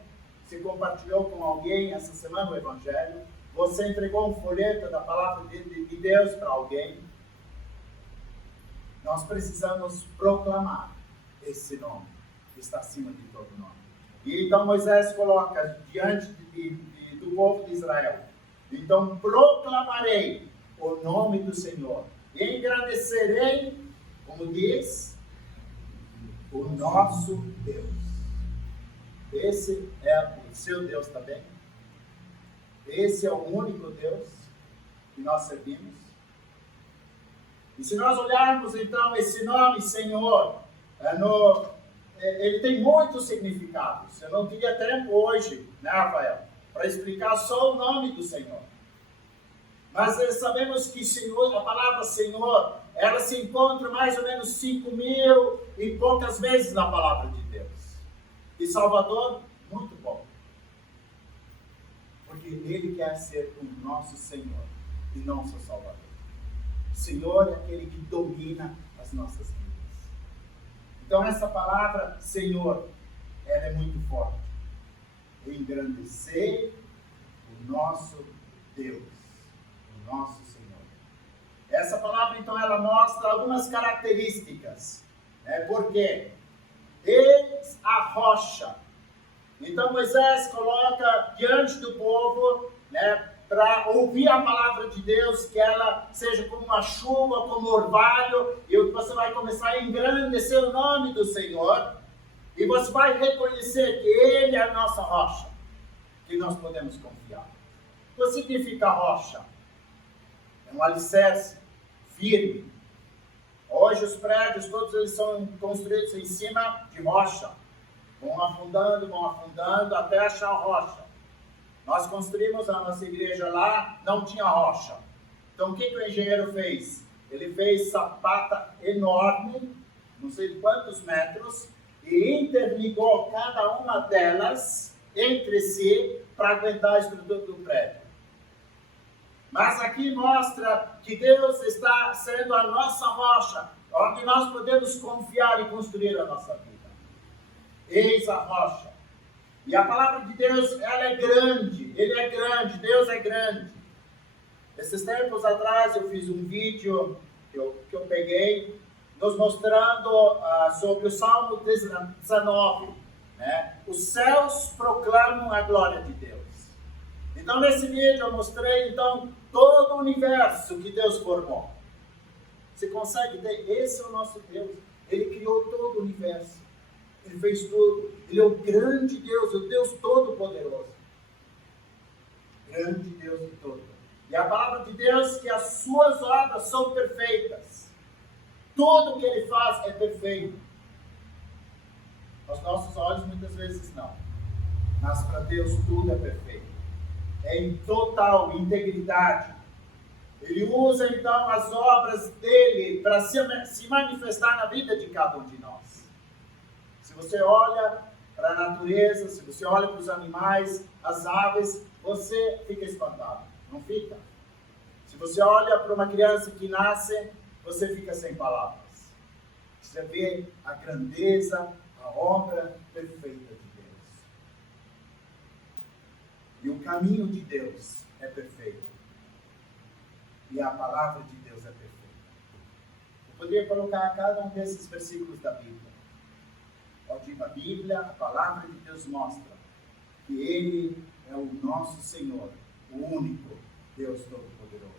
Você compartilhou com alguém essa semana o Evangelho? Você entregou um folheto da palavra de Deus para alguém? Nós precisamos proclamar esse nome, que está acima de todo nome. E então Moisés coloca diante do povo de Israel: então proclamarei o nome do Senhor, e engrandecerei, como diz, o nosso Deus. Esse é o seu Deus também. Esse é o único Deus que nós servimos. E se nós olharmos então esse nome Senhor, ele tem muitos significados. Eu não teria tempo hoje, né, Rafael, para explicar só o nome do Senhor. Mas sabemos que Senhor, a palavra Senhor, ela se encontra mais ou menos 5.000 e poucas vezes na palavra de Deus. E Salvador, muito bom. Porque Ele quer ser o nosso Senhor e nosso Salvador. O Senhor é aquele que domina as nossas vidas. Então essa palavra Senhor, ela é muito forte. Engrandecer o nosso Deus, o nosso Senhor. Essa palavra então ela mostra algumas características. Por quê? Eis a rocha. Então Moisés coloca diante do povo, para ouvir a palavra de Deus, que ela seja como uma chuva, como orvalho, e você vai começar a engrandecer o nome do Senhor, e você vai reconhecer que Ele é a nossa rocha, que nós podemos confiar. O que significa rocha? É um alicerce firme. Hoje os prédios, todos eles são construídos em cima de rocha. Vão afundando até achar a rocha. Nós construímos a nossa igreja lá, não tinha rocha. Então o que o engenheiro fez? Ele fez sapata enorme, não sei de quantos metros, e interligou cada uma delas entre si para aguentar a estrutura do prédio. Mas aqui mostra que Deus está sendo a nossa rocha, onde nós podemos confiar e construir a nossa vida. Eis a rocha. E a palavra de Deus, ela é grande, Ele é grande, Deus é grande. Esses tempos atrás eu fiz um vídeo que eu peguei, nos mostrando sobre o Salmo 19. Os céus proclamam a glória de Deus. Então nesse vídeo eu mostrei então todo o universo que Deus formou. Você consegue ver? Esse é o nosso Deus. Ele criou todo o universo. Ele fez tudo. Ele é o grande Deus, o Deus Todo-Poderoso. Grande Deus de todo. E a palavra de Deus que as suas obras são perfeitas. Tudo que Ele faz é perfeito. Aos nossos olhos muitas vezes não. Mas para Deus tudo é perfeito. É em total integridade. Ele usa então as obras dele para se manifestar na vida de cada um de nós. Se você olha para a natureza, se você olha para os animais, as aves, você fica espantado, não fica? Se você olha para uma criança que nasce, você fica sem palavras. Você vê a grandeza, a obra perfeita de Deus. E o caminho de Deus é perfeito. E a palavra de Deus é perfeita. Eu poderia colocar cada um desses versículos da Bíblia. Onde a Bíblia, a palavra de Deus mostra que Ele é o nosso Senhor, o único Deus Todo-Poderoso.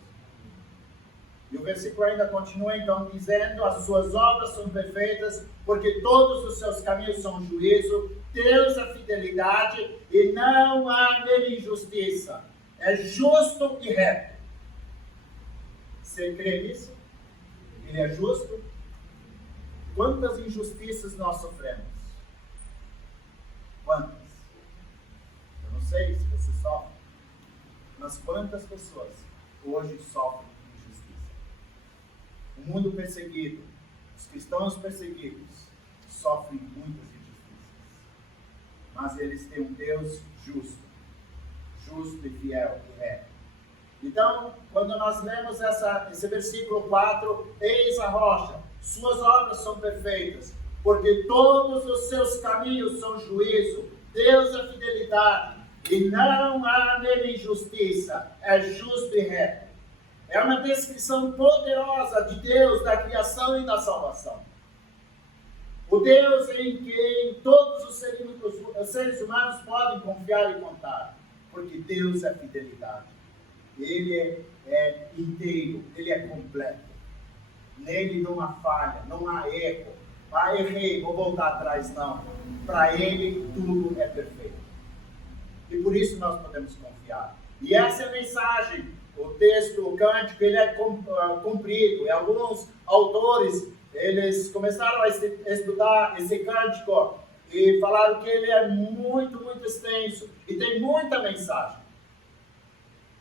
E o versículo ainda continua então dizendo: as suas obras são perfeitas, porque todos os seus caminhos são juízo, Deus é fidelidade e não há nele injustiça. É justo e reto. Você crê nisso? Ele é justo? Quantas injustiças nós sofremos? Quantas? Eu não sei se você sofre, mas quantas pessoas hoje sofrem injustiça? O mundo perseguido, os cristãos perseguidos, sofrem muitas injustiças. Mas eles têm um Deus justo e fiel e reto. Então, quando nós lemos esse versículo 4, eis a rocha, suas obras são perfeitas, porque todos os seus caminhos são juízo, Deus é fidelidade, e não há nele injustiça, é justo e reto. É uma descrição poderosa de Deus, da criação e da salvação. O Deus em quem todos os seres humanos podem confiar e contar, porque Deus é fidelidade. Ele é inteiro, Ele é completo. Nele não há falha, não há erro. errei, vou voltar atrás, não. Para Ele, tudo é perfeito. E por isso nós podemos confiar. E essa é a mensagem. O texto, o cântico, ele é cumprido. E alguns autores, eles começaram a estudar esse cântico e falaram que ele é muito, muito extenso. E tem muita mensagem.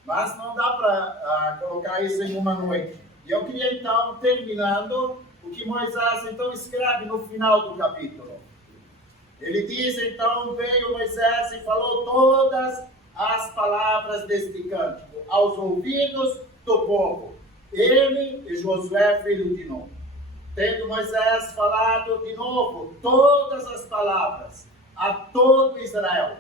Mas não dá para colocar isso em uma noite. E eu queria então, terminando, o que Moisés então escreve no final do capítulo. Ele diz então, veio Moisés e falou todas as palavras deste cântico aos ouvidos do povo. Ele e Josué, filho de Nun. Tendo Moisés falado de novo todas as palavras a todo Israel.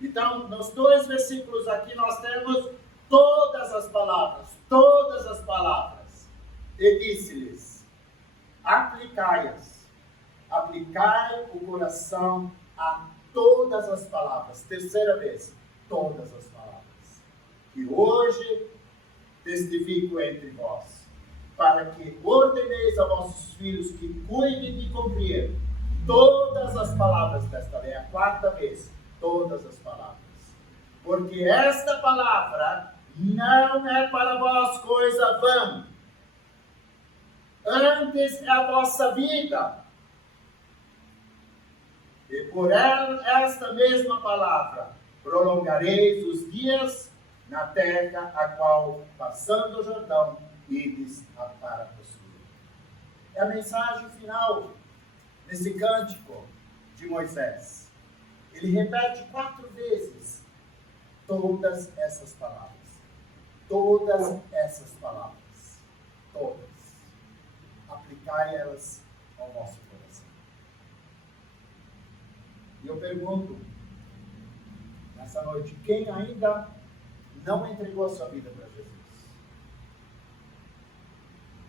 Então, nos 2 versículos aqui nós temos todas as palavras, todas as palavras. E disse-lhes, aplicai-as, aplicai o coração a todas as palavras. Terceira vez, todas as palavras. Que hoje testifico entre vós, para que ordeneis a vossos filhos que cuidem de cumprir todas as palavras desta lei. A 4ª vez, todas as palavras. Porque esta palavra não é para vós coisa vã, antes é a vossa vida. E por esta mesma palavra prolongareis os dias na terra a qual, passando o Jordão, ides para possuir. É a mensagem final nesse cântico de Moisés. Ele repete 4 vezes todas essas palavras. Todas essas palavras. Todas. Aplicai elas ao vosso coração. E eu pergunto, nessa noite, quem ainda não entregou a sua vida para Jesus?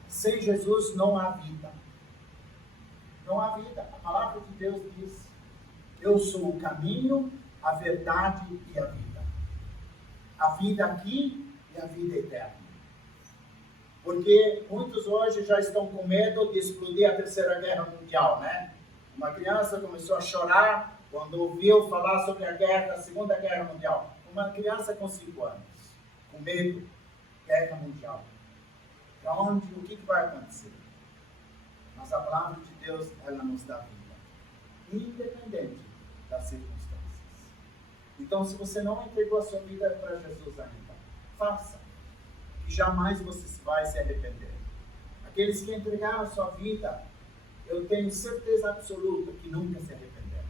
Sem Jesus não há vida. Não há vida. A palavra de Deus diz, eu sou o caminho, a verdade e a vida. A vida aqui e a vida eterna. Porque muitos hoje já estão com medo de explodir a 3ª Guerra Mundial, né? Uma criança começou a chorar quando ouviu falar sobre a 2ª Guerra Mundial. Uma criança com 5 anos, com medo, Guerra Mundial. Para onde, o que vai acontecer? Mas a palavra de Deus, ela nos dá vida, independente das circunstâncias. Então, se você não entregou a sua vida para Jesus ainda, faça, que jamais você vai se arrepender. Aqueles que entregaram a sua vida, eu tenho certeza absoluta que nunca se arrependeram.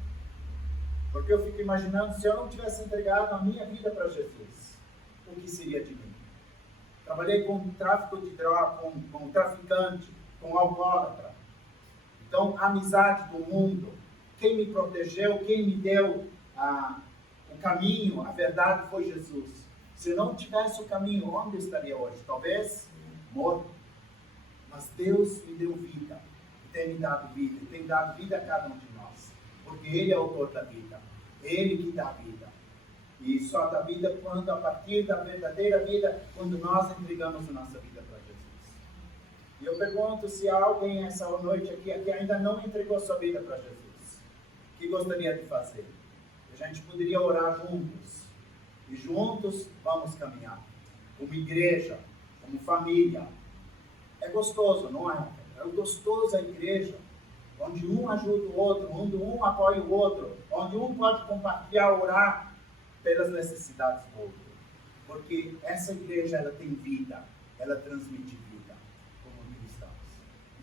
Porque eu fico imaginando, se eu não tivesse entregado a minha vida para Jesus, o que seria de mim? Trabalhei com tráfico de droga, com traficante, com alcoólatra. Então, a amizade do mundo, quem me protegeu, quem me deu o caminho, a verdade foi Jesus. Se eu não tivesse o caminho, onde eu estaria hoje? Talvez morto. Mas Deus me deu vida, e tem me dado vida, e tem dado vida a cada um de nós. Porque Ele é o autor da vida, Ele que dá vida. E só dá vida quando, a partir da verdadeira vida, quando nós entregamos a nossa vida para Jesus. E eu pergunto se há alguém essa noite aqui que ainda não entregou a sua vida para Jesus. O que gostaria de fazer? A gente poderia orar juntos. E juntos vamos caminhar. Como igreja, como família. É gostoso, não é? É gostoso a igreja. Onde um ajuda o outro, onde um apoia o outro. Onde um pode compartilhar, orar pelas necessidades do outro. Porque essa igreja, ela tem vida. Ela transmite vida como cristãos.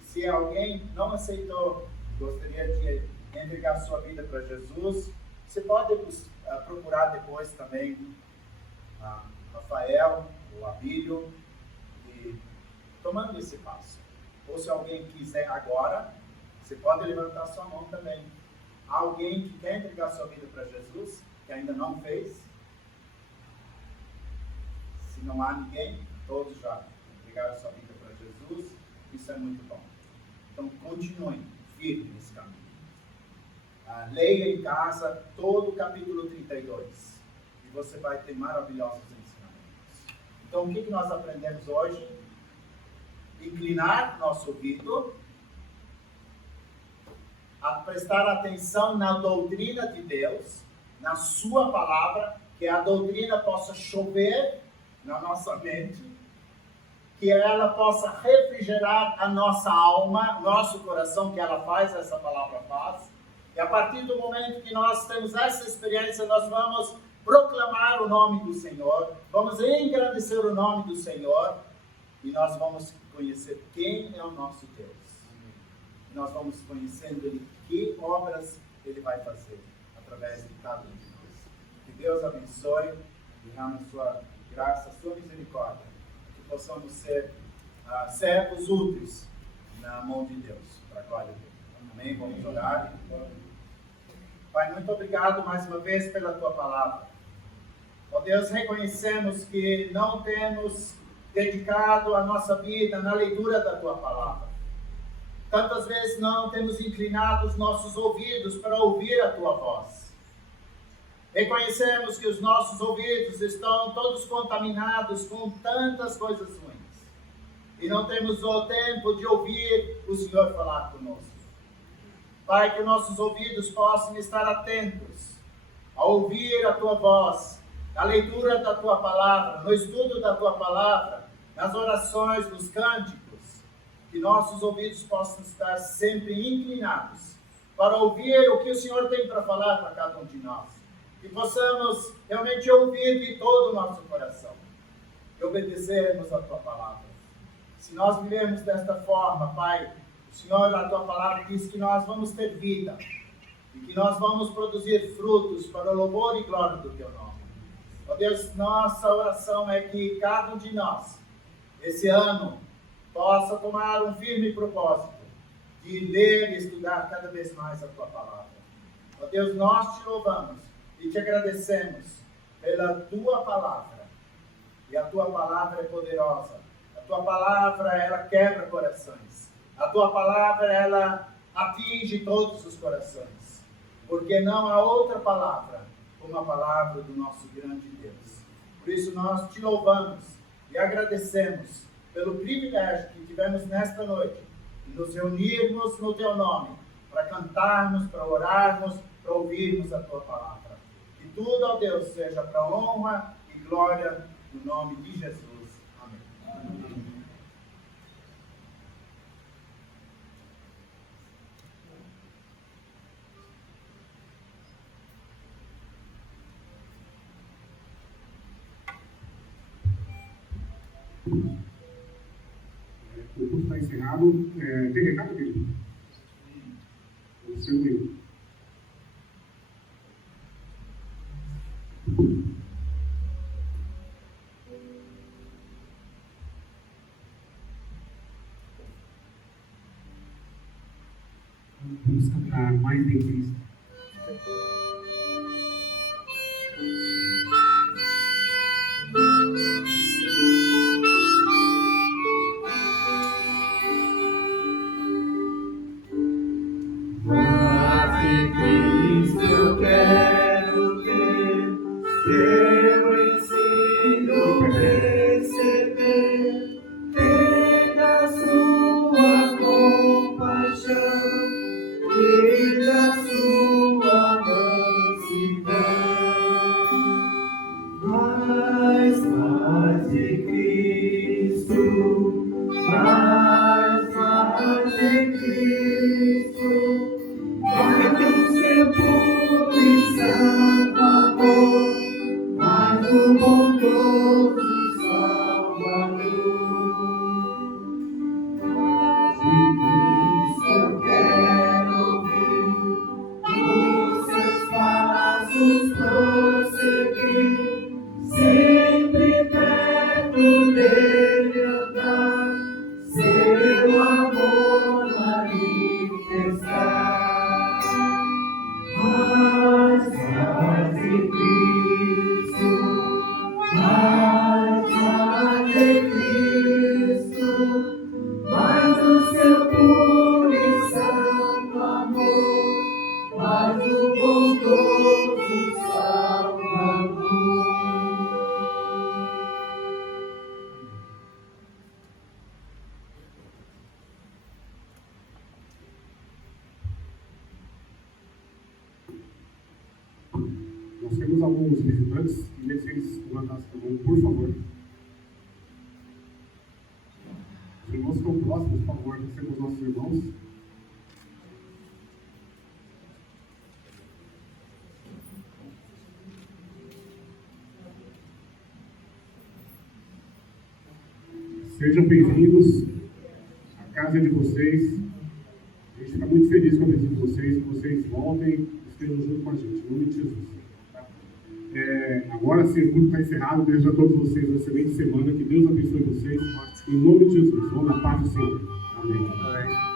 E se alguém não aceitou, gostaria de entregar sua vida para Jesus, você pode procurar depois também Rafael, o Abílio, e tomando esse passo. Ou se alguém quiser agora, você pode levantar sua mão também. Há alguém que quer entregar sua vida para Jesus, que ainda não fez? Se não há ninguém, todos já entregaram sua vida para Jesus, isso é muito bom. Então continuem firmes nesse caminho. Leia em casa todo o capítulo 32 e você vai ter maravilhosos ensinamentos. Então, o que nós aprendemos hoje? Inclinar nosso ouvido a prestar atenção na doutrina de Deus, na sua palavra, que a doutrina possa chover na nossa mente, que ela possa refrigerar a nossa alma, nosso coração, que ela faz, essa palavra faz. E a partir do momento que nós temos essa experiência, nós vamos proclamar o nome do Senhor, vamos engrandecer o nome do Senhor, e nós vamos conhecer quem é o nosso Deus. E nós vamos conhecendo Ele, que obras Ele vai fazer através de cada um de nós. Que Deus abençoe, derrame a sua graça, a sua misericórdia, que possamos ser servos úteis na mão de Deus, para a glória de Deus. Amém? Vamos orar. Pai, muito obrigado mais uma vez pela Tua palavra. Ó Deus, reconhecemos que não temos dedicado a nossa vida na leitura da Tua palavra. Tantas vezes não temos inclinado os nossos ouvidos para ouvir a Tua voz. Reconhecemos que os nossos ouvidos estão todos contaminados com tantas coisas ruins. E não temos o tempo de ouvir o Senhor falar conosco. Pai, que nossos ouvidos possam estar atentos a ouvir a Tua voz, na leitura da Tua palavra, no estudo da Tua palavra, nas orações, nos cânticos, que nossos ouvidos possam estar sempre inclinados para ouvir o que o Senhor tem para falar para cada um de nós. Que possamos realmente ouvir de todo o nosso coração e obedecermos a Tua palavra. Se nós vivemos desta forma, Pai, o Senhor, a Tua palavra diz que nós vamos ter vida e que nós vamos produzir frutos para o louvor e glória do Teu nome. Ó Deus, nossa oração é que cada um de nós, esse ano, possa tomar um firme propósito de ler e estudar cada vez mais a Tua palavra. Ó Deus, nós Te louvamos e Te agradecemos pela Tua palavra. E a Tua palavra é poderosa. A Tua palavra, ela quebra corações. A Tua palavra, ela atinge todos os corações. Porque não há outra palavra como a palavra do nosso grande Deus. Por isso nós Te louvamos e agradecemos pelo privilégio que tivemos nesta noite de nos reunirmos no Teu nome, para cantarmos, para orarmos, para ouvirmos a Tua palavra. Que tudo, ó Deus, seja para a honra e glória do nome de Jesus. Amém. Amém. O culto está encerrado. Tem recado, querido? O seu livro. Vamos cantar mais de Cristo. Mas o bondoso temos alguns visitantes, queria que vocês levantassem a mão, por favor. Os irmãos estão próximos, por favor, recebam os nossos irmãos. Sejam bem-vindos à casa de vocês. A gente fica muito feliz com a visita de vocês, que vocês voltem e estejam junto com a gente, em nome de Jesus. Tá? Agora sim, o culto está encerrado. Desejo a todos vocês uma excelente semana. Que Deus abençoe vocês. Em nome de Jesus. Vamos na paz do Senhor. Amém.